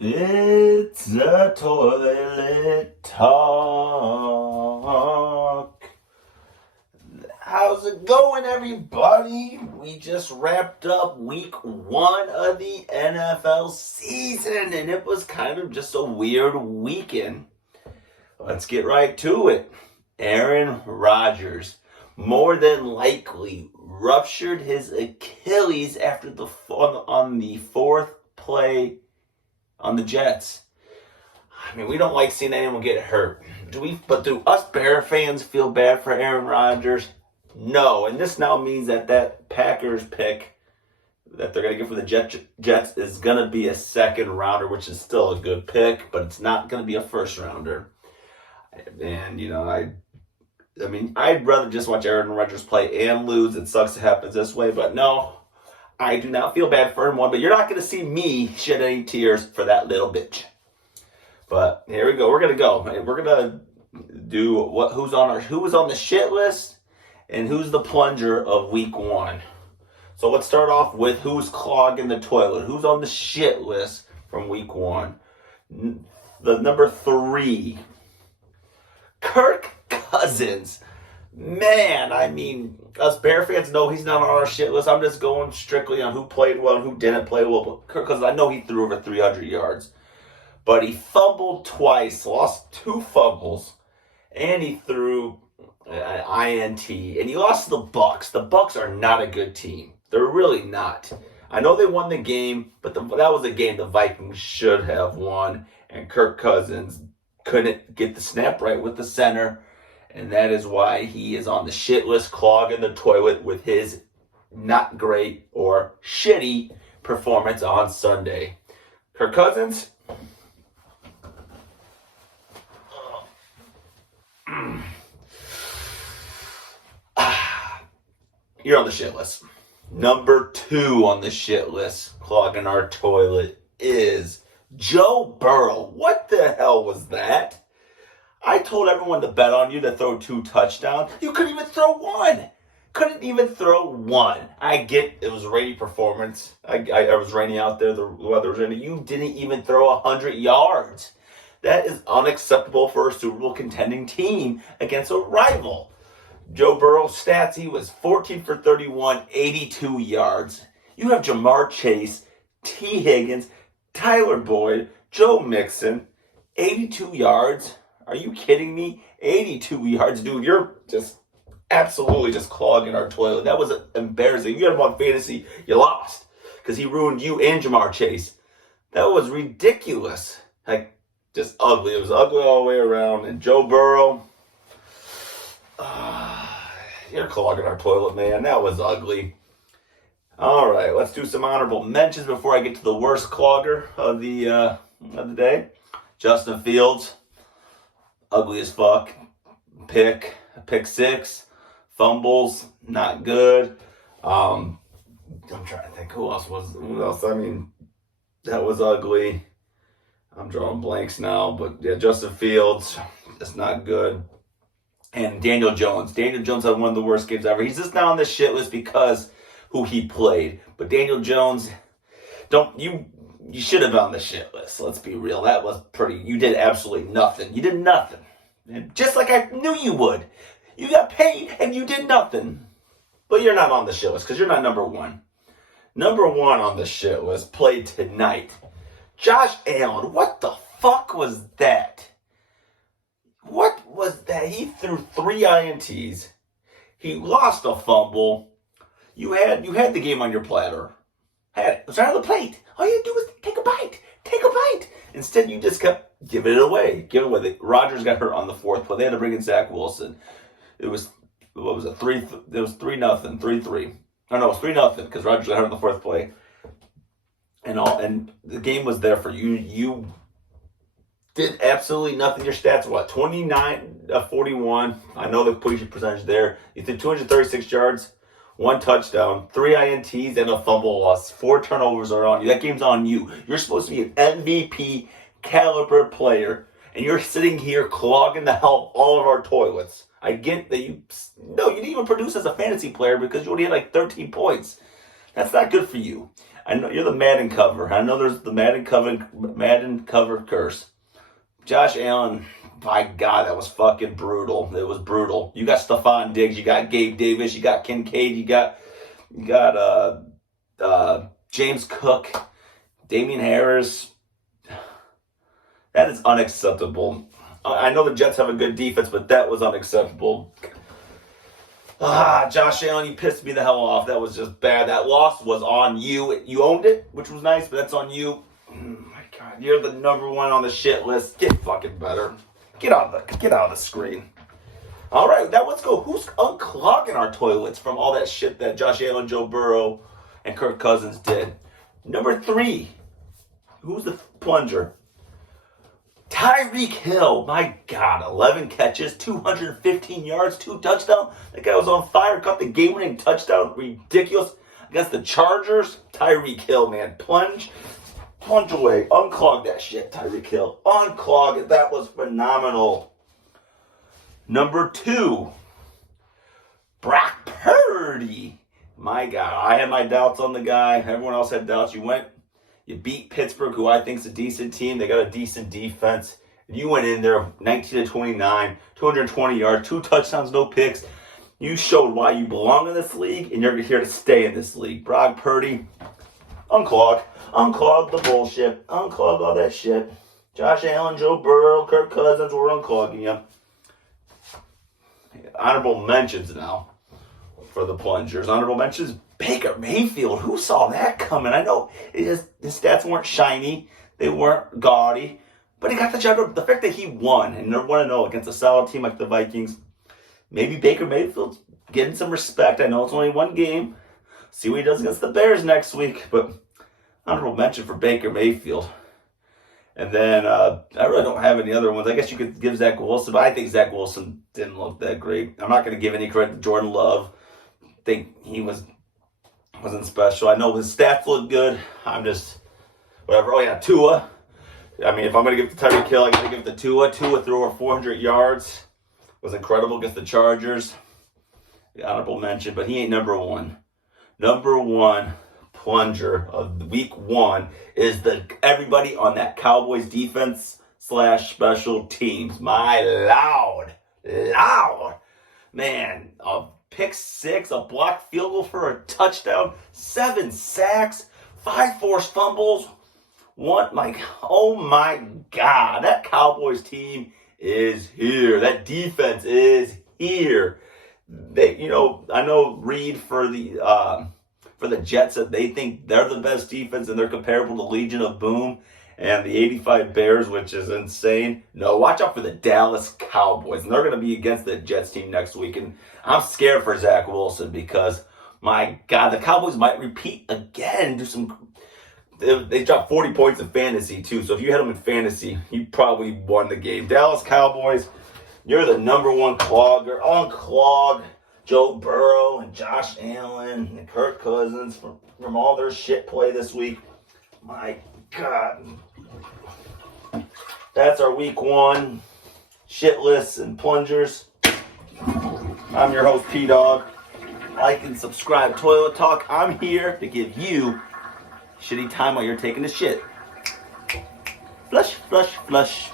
It's a toilet talk. How's it going, everybody? We just wrapped up week 1 of the NFL season, and it was kind of just a weird weekend. Let's get right to it. Aaron Rodgers more than likely ruptured his Achilles after on the fourth play on the Jets. I mean, we don't like seeing anyone get hurt. Do us Bear fans feel bad for Aaron Rodgers? No. And this now means that Packers pick that they're going to get for the Jets is going to be a second rounder, which is still a good pick, but it's not going to be a first rounder. And, I mean, I'd rather just watch Aaron Rodgers play and lose. It sucks it happens this way, but no, I do not feel bad for him one, but you're not going to see me shed any tears for that little bitch. But here we go. We're going to go. We're going to do who was on the shit list and who's the plunger of week 1. So let's start off with who's clogging the toilet. Who's on the shit list from week 1? The number 3, Kirk Cousins. Man, I mean, us Bear fans know he's not on our shit list. I'm just going strictly on who played well and who didn't play well. Because I know he threw over 300 yards. But he fumbled twice, lost 2 fumbles, and he threw an INT. And he lost to the Bucs. The Bucs are not a good team. They're really not. I know they won the game, but that was a game the Vikings should have won. And Kirk Cousins couldn't get the snap right with the center. And that is why he is on the shit list, clogging the toilet with his not great or shitty performance on Sunday. Kirk Cousins, you're on the shit list. Number 2 on the shit list, clogging our toilet, is Joe Burrow. What the hell was that? I told everyone to bet on you to throw 2 touchdowns. You couldn't even throw 1. Couldn't even throw 1. I get it was a rainy performance. I was rainy out there. The weather was rainy. You didn't even throw 100 yards. That is unacceptable for a Super Bowl contending team against a rival. Joe Burrow's stats, he was 14 for 31, 82 yards. You have Jamar Chase, T. Higgins, Tyler Boyd, Joe Mixon, 82 yards. Are you kidding me? 82 yards, dude. You're just absolutely just clogging our toilet. That was embarrassing. You had him on fantasy. You lost because he ruined you and Jamar Chase. That was ridiculous. Like, just ugly. It was ugly all the way around. And Joe Burrow, you're clogging our toilet, man. That was ugly. All right, let's do some honorable mentions before I get to the worst clogger of the day. Justin Fields. Ugly as fuck. Pick 6. Fumbles, not good. I'm trying to think who else. I mean, that was ugly. I'm drawing blanks now, but yeah, Justin Fields, that's not good. And Daniel Jones. Daniel Jones had one of the worst games ever. He's just now on this shit list because who he played. But Daniel Jones, you should have been on the shit list. Let's be real. That was you did absolutely nothing. You did nothing. Just like I knew you would. You got paid and you did nothing. But you're not on the shit list because you're not number 1. Number 1 on the shit list played tonight. Josh Allen. What the fuck was that? What was that? He threw 3 INTs. He lost a fumble. You had the game on your platter. It was on the plate. All you had to do was take a bite. Take a bite. Instead, you just kept giving it away. Rodgers got hurt on the 4th play. They had to bring in Zach Wilson. It was, what was it? It was 3-0, 3-3. Oh, no, it was 3-0 because Rodgers got hurt on the 4th play. And the game was there for you. You did absolutely nothing. Your stats, what? 29 of 41. I know the completion percentage there. You threw 236 yards, 1 touchdown, 3 INTs, and a fumble loss. 4 turnovers are on you. That game's on you. You're supposed to be an MVP caliber player, and you're sitting here clogging the hell all of our toilets. I get that you didn't even produce as a fantasy player because you only had like 13 points. That's not good for you. I know you're the Madden cover. I know there's the Madden cover curse. Josh Allen, by God, that was fucking brutal. It was brutal. You got Stephon Diggs, you got Gabe Davis, you got Kincaid, you got James Cook, Damian Harris. That is unacceptable. I know the Jets have a good defense, but that was unacceptable. Josh Allen, you pissed me the hell off. That was just bad. That loss was on you. You owned it, which was nice, but that's on you. Oh my God, you're the number one on the shit list. Get fucking better. Get out of the screen. All right, now let's go. Who's unclogging our toilets from all that shit that Josh Allen, Joe Burrow, and Kirk Cousins did? Number 3. Who's the plunger? Tyreek Hill, my God, 11 catches, 215 yards, 2 touchdowns. That guy was on fire, caught the game-winning touchdown. Ridiculous. Against the Chargers, Tyreek Hill, man. Plunge away. Unclog that shit, Tyreek Hill. Unclog it. That was phenomenal. Number 2, Brock Purdy. My God, I had my doubts on the guy. Everyone else had doubts. You beat Pittsburgh, who I think is a decent team. They got a decent defense. You went in there 19-29, 220 yards, 2 touchdowns, no picks. You showed why you belong in this league, and you're here to stay in this league. Brock Purdy, unclog the bullshit. Unclog all that shit. Josh Allen, Joe Burrow, Kirk Cousins, we're unclogging you. Honorable mentions now for the Plungers. Honorable mentions, Baker Mayfield. Who saw that coming? I know his stats weren't shiny. They weren't gaudy. But he got the job done. The fact that he won, and they're 1-0 against a solid team like the Vikings, maybe Baker Mayfield's getting some respect. I know it's only one game. See what he does against the Bears next week. But honorable mention for Baker Mayfield. And then I really don't have any other ones. I guess you could give Zach Wilson, but I think Zach Wilson didn't look that great. I'm not going to give any credit to Jordan Love. I think he wasn't special. I know his stats look good. I'm just whatever. Oh yeah, Tua. I mean, if I'm going to give the Tyreek Hill, I got to give it to Tua. Tua threw over 400 yards. Was incredible against the Chargers. The honorable mention, but he ain't number 1. Number 1 plunger of week 1 is everybody on that Cowboys defense / special teams. My loud, man, a pick 6, a blocked field goal for a touchdown, 7 sacks, 5 forced fumbles. Oh my God, that Cowboys team is here. That defense is here. I know Reed for the Jets said they think they're the best defense and they're comparable to Legion of Boom and the 85 Bears, which is insane. No, watch out for the Dallas Cowboys. And they're going to be against the Jets team next week. And I'm scared for Zach Wilson because, my God, the Cowboys might repeat again. They dropped 40 points in fantasy, too. So if you had them in fantasy, you probably won the game. Dallas Cowboys, you're the number 1 clogger. Unclog Joe Burrow and Josh Allen and Kirk Cousins from all their shit play this week. My God. That's our week 1 shit lists and plungers. I'm your host, P-Dog. Like and subscribe. Toilet Talk. I'm here to give you shitty time while you're taking a shit. Flush, flush, flush.